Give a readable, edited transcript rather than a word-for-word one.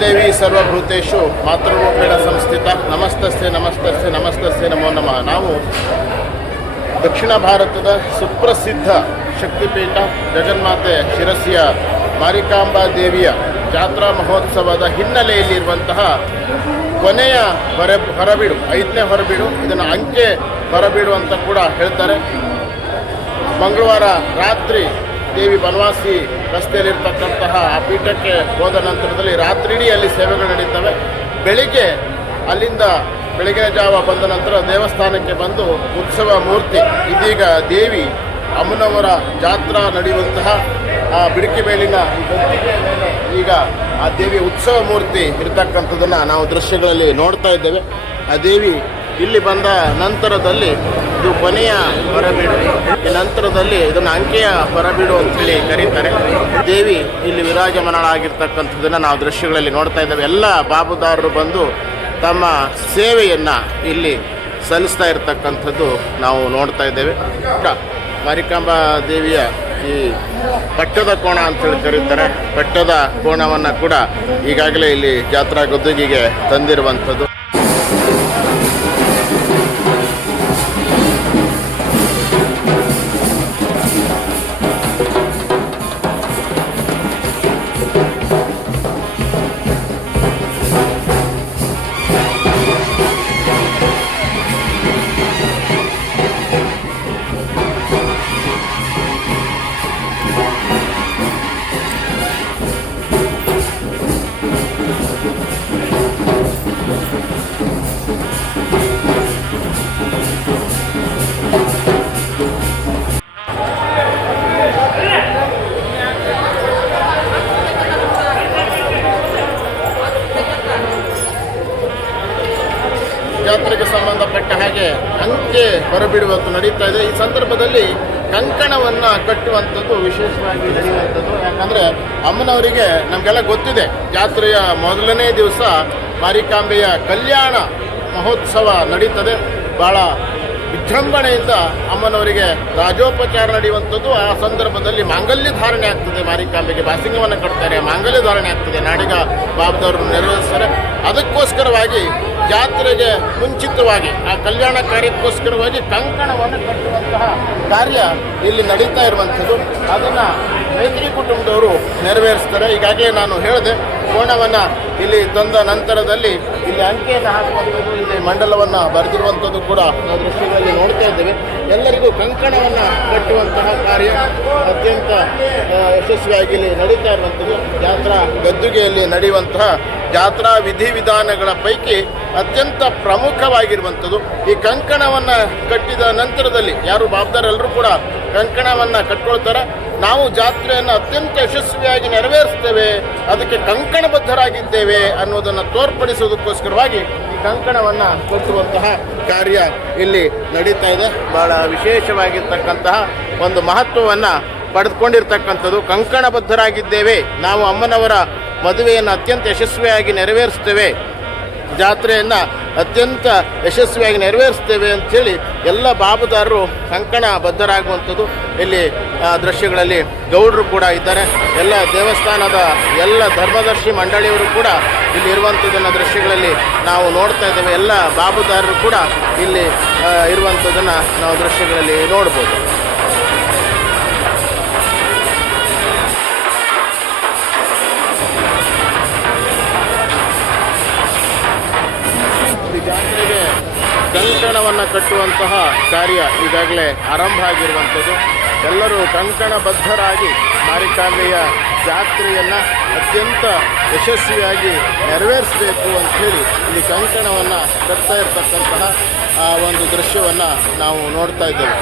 ದೇವಿ ಸರ್ವಭೂತೇಶು ಮಾತೃರೂಪೇಣ ಸಂಸ್ಥಿತ ನಮಸ್ತಸ್ತೆ ನಮಸ್ತಸ್ತೆ ನಮಸ್ತಸ್ತೆ ನಮೋ ನಮಃ. ನಾವು ದಕ್ಷಿಣ ಭಾರತದ ಸುಪ್ರಸಿದ್ಧ ಶಕ್ತಿಪೀಠ ಜಗನ್ಮಾತೆ ಶಿರಸಿಯ ಮಾರಿಕಾಂಬಾ ದೇವಿಯ ಜಾತ್ರಾ ಮಹೋತ್ಸವದ ಹಿನ್ನೆಲೆಯಲ್ಲಿರುವಂತಹ ಕೊನೆಯ ಹೊರಬೀಡು 5ನೇ ಹೊರಬೀಡು. ಇದನ್ನು ಅಂಕೆ ಹೊರಬೀಡು ಅಂತ ಕೂಡ ಹೇಳ್ತಾರೆ. ಮಂಗಳವಾರ ರಾತ್ರಿ ದೇವಿ ಬನವಾಸಿ ರಸ್ತೆಯಲ್ಲಿರ್ತಕ್ಕಂತಹ ಆ ಪೀಠಕ್ಕೆ ಹೋದ ನಂತರದಲ್ಲಿ ರಾತ್ರಿಡೀ ಅಲ್ಲಿ ಸೇವೆಗಳು ನಡೀತವೆ. ಬೆಳಿಗ್ಗೆ ಅಲ್ಲಿಂದ ಬೆಳಗಿನ ಜಾವ ಬಂದ ನಂತರ ದೇವಸ್ಥಾನಕ್ಕೆ ಬಂದು ಉತ್ಸವ ಮೂರ್ತಿ ಇದೀಗ ದೇವಿ ಅಮ್ಮನವರ ಜಾತ್ರಾ ನಡೆಯುವಂತಹ ಆ ಬಿಡಕಿ ಮೇಲಿನ ಈಗ ಆ ದೇವಿ ಉತ್ಸವ ಮೂರ್ತಿ ಇರತಕ್ಕಂಥದ್ದನ್ನು ನಾವು ದೃಶ್ಯಗಳಲ್ಲಿ ನೋಡ್ತಾ ಇದ್ದೇವೆ. ಆ ದೇವಿ ಇಲ್ಲಿ ಬಂದ ನಂತರದಲ್ಲಿ ಇದು ಕೊನೆಯ ಹೊರಬೀಡು. ಈ ನಂತರದಲ್ಲಿ ಇದನ್ನು ಅಂಕೆಯ ಹೊರಬೀಡು ಅಂತೇಳಿ ಕರೀತಾರೆ. ದೇವಿ ಇಲ್ಲಿ ವಿರಾಜಮಾನಳಾಗಿರ್ತಕ್ಕಂಥದ್ದನ್ನು ನಾವು ದೃಶ್ಯಗಳಲ್ಲಿ ನೋಡ್ತಾ ಇದ್ದೇವೆ. ಎಲ್ಲ ಬಾಬುದಾರರು ಬಂದು ತಮ್ಮ ಸೇವೆಯನ್ನು ಇಲ್ಲಿ ಸಲ್ಲಿಸ್ತಾ ಇರತಕ್ಕಂಥದ್ದು ನಾವು ನೋಡ್ತಾ ಇದ್ದೇವೆ. ಮಾರಿಕಾಂಬಾ ದೇವಿಯ ಈ ಪಟ್ಟದ ಕೋಣ ಅಂತೇಳಿ ಕರೀತಾರೆ. ಪಟ್ಟದ ಕೋಣವನ್ನು ಕೂಡ ಈಗಾಗಲೇ ಇಲ್ಲಿ ಜಾತ್ರಾ ಗದ್ದುಗೆಗೆ ತಂದಿರುವಂಥದ್ದು. ಜಾತ್ರೆಗೆ ಸಂಬಂಧಪಟ್ಟ ಹಾಗೆ ಅಂಕೆ ಹೊರಬಿಡುವಂಥ ನಡೀತಾ ಇದೆ. ಈ ಸಂದರ್ಭದಲ್ಲಿ ಕಂಕಣವನ್ನು ಕಟ್ಟುವಂಥದ್ದು ವಿಶೇಷವಾಗಿ ನಡೆಯುವಂಥದ್ದು. ಯಾಕಂದರೆ ಅಮ್ಮನವರಿಗೆ ನಮಗೆಲ್ಲ ಗೊತ್ತಿದೆ, ಜಾತ್ರೆಯ ಮೊದಲನೇ ದಿವಸ ಮಾರಿಕಾಂಬೆಯ ಕಲ್ಯಾಣ ಮಹೋತ್ಸವ ನಡೀತದೆ. ಭಾಳ ವಿಜೃಂಭಣೆಯಿಂದ ಅಮ್ಮನವರಿಗೆ ರಾಜೋಪಚಾರ ನಡೆಯುವಂಥದ್ದು. ಆ ಸಂದರ್ಭದಲ್ಲಿ ಮಾಂಗಲ್ಯ ಧಾರಣೆ ಆಗ್ತದೆ. ಮಾರಿಕಾಂಬೆಗೆ ಬಾಸಿಂಗವನ್ನು ಕಟ್ತಾರೆ, ಮಾಂಗಲ್ಯ ಧಾರಣೆ ಆಗ್ತದೆ. ನಾಡಿಗ ಬಾಬದವರು ನೆರವೇರಿಸ್ತಾರೆ. ಅದಕ್ಕೋಸ್ಕರವಾಗಿ ಜಾತ್ರೆಗೆ ಮುಂಚಿತವಾಗಿ ಆ ಕಲ್ಯಾಣ ಕಾರ್ಯಕ್ಕೋಸ್ಕರವಾಗಿ ಕಂಕಣವನ್ನು ಕಟ್ಟುವಂತಹ ಕಾರ್ಯ ಇಲ್ಲಿ ನಡೀತಾ ಇರುವಂಥದ್ದು. ಅದನ್ನು ಮೈತ್ರಿ ಕುಟುಂಬದವರು ನೆರವೇರಿಸ್ತಾರೆ. ಈಗಾಗಲೇ ನಾನು ಹೇಳಿದೆ, ಕೋಣವನ್ನು ಇಲ್ಲಿ ತಂದ ನಂತರದಲ್ಲಿ ಇಲ್ಲಿ ಅಂಕೆಯನ್ನು ಹಾಕುವಂಥದ್ದು, ಇಲ್ಲಿ ಮಂಡಲವನ್ನು ಬರೆದಿರುವಂಥದ್ದು ಕೂಡ ನಾವು ದೃಶ್ಯಗಳಲ್ಲಿ ನೋಡ್ತಾ ಇದ್ದೇವೆ. ಎಲ್ಲರಿಗೂ ಕಂಕಣವನ್ನು ಕಟ್ಟುವಂತಹ ಕಾರ್ಯ ಅತ್ಯಂತ ಯಶಸ್ವಿಯಾಗಿ ಇಲ್ಲಿ ನಡೀತಾ ಇರುವಂಥದ್ದು. ಜಾತ್ರಾ ಗದ್ದುಗೆಯಲ್ಲಿ ನಡೆಯುವಂತಹ ಜಾತ್ರಾ ವಿಧಿವಿಧಾನಗಳ ಪೈಕಿ ಅತ್ಯಂತ ಪ್ರಮುಖವಾಗಿರುವಂಥದ್ದು. ಈ ಕಂಕಣವನ್ನು ಕಟ್ಟಿದ ನಂತರದಲ್ಲಿ ಯಾರು ಬಾಬ್ದಾರೆಲ್ಲರೂ ಕೂಡ ಕಂಕಣವನ್ನು ಕಟ್ಕೊಳ್ತಾರೆ. ನಾವು ಜಾತ್ರೆಯನ್ನು ಅತ್ಯಂತ ಯಶಸ್ವಿಯಾಗಿ ನೆರವೇರಿಸ್ತೇವೆ, ಅದಕ್ಕೆ ಕಂಕಣಬದ್ಧರಾಗಿದ್ದೇವೆ ಅನ್ನೋದನ್ನು ತೋರ್ಪಡಿಸೋದಕ್ಕೋಸ್ಕರವಾಗಿ ಈ ಕಂಕಣವನ್ನು ಕಟ್ಟುವಂತಹ ಕಾರ್ಯ ಇಲ್ಲಿ ನಡೀತಾ ಇದೆ. ಬಹಳ ವಿಶೇಷವಾಗಿರ್ತಕ್ಕಂತಹ ಒಂದು ಮಹತ್ವವನ್ನು ಪಡೆದುಕೊಂಡಿರ್ತಕ್ಕಂಥದ್ದು. ಕಂಕಣಬದ್ಧರಾಗಿದ್ದೇವೆ, ನಾವು ಅಮ್ಮನವರ ಮದುವೆಯನ್ನು ಅತ್ಯಂತ ಯಶಸ್ವಿಯಾಗಿ ನೆರವೇರಿಸ್ತೇವೆ, ಜಾತ್ರೆಯನ್ನು ಅತ್ಯಂತ ಯಶಸ್ವಿಯಾಗಿ ನೆರವೇರಿಸ್ತೇವೆ ಅಂಥೇಳಿ ಎಲ್ಲ ಬಾಬುದಾರರು ಕಂಕಣ ಬದ್ಧರಾಗುವಂಥದ್ದು. ಇಲ್ಲಿ ದೃಶ್ಯಗಳಲ್ಲಿ ಗೌಡರು ಕೂಡ ಇದ್ದಾರೆ. ಎಲ್ಲ ದೇವಸ್ಥಾನದ ಎಲ್ಲ ಧರ್ಮದರ್ಶಿ ಮಂಡಳಿಯವರು ಕೂಡ ಇಲ್ಲಿ ಇರುವಂಥದ್ದನ್ನು ದೃಶ್ಯಗಳಲ್ಲಿ ನಾವು ನೋಡ್ತಾ ಇದ್ದೇವೆ. ಎಲ್ಲ ಬಾಬುದಾರರು ಕೂಡ ಇಲ್ಲಿ ಇರುವಂಥದ್ದನ್ನು ನಾವು ದೃಶ್ಯಗಳಲ್ಲಿ ನೋಡ್ಬೋದು. ಜಾತ್ರೆಗೆ ಕಂಕಣವನ್ನು ಕಟ್ಟುವಂತಹ ಕಾರ್ಯ ಈಗಾಗಲೇ ಆರಂಭ ಆಗಿರುವಂಥದ್ದು. ಎಲ್ಲರೂ ಕಂಕಣಬದ್ಧರಾಗಿ ಮಾರಿಕಾಂಬೆಯ ಜಾತ್ರೆಯನ್ನು ಅತ್ಯಂತ ಯಶಸ್ವಿಯಾಗಿ ನೆರವೇರಿಸಬೇಕು ಅಂಥೇಳಿ ಇಲ್ಲಿ ಕಂಕಣವನ್ನು ಕಟ್ತಾ ಇರ್ತಕ್ಕಂತಹ ಆ ಒಂದು ದೃಶ್ಯವನ್ನು ನಾವು ನೋಡ್ತಾ ಇದ್ದೇವೆ.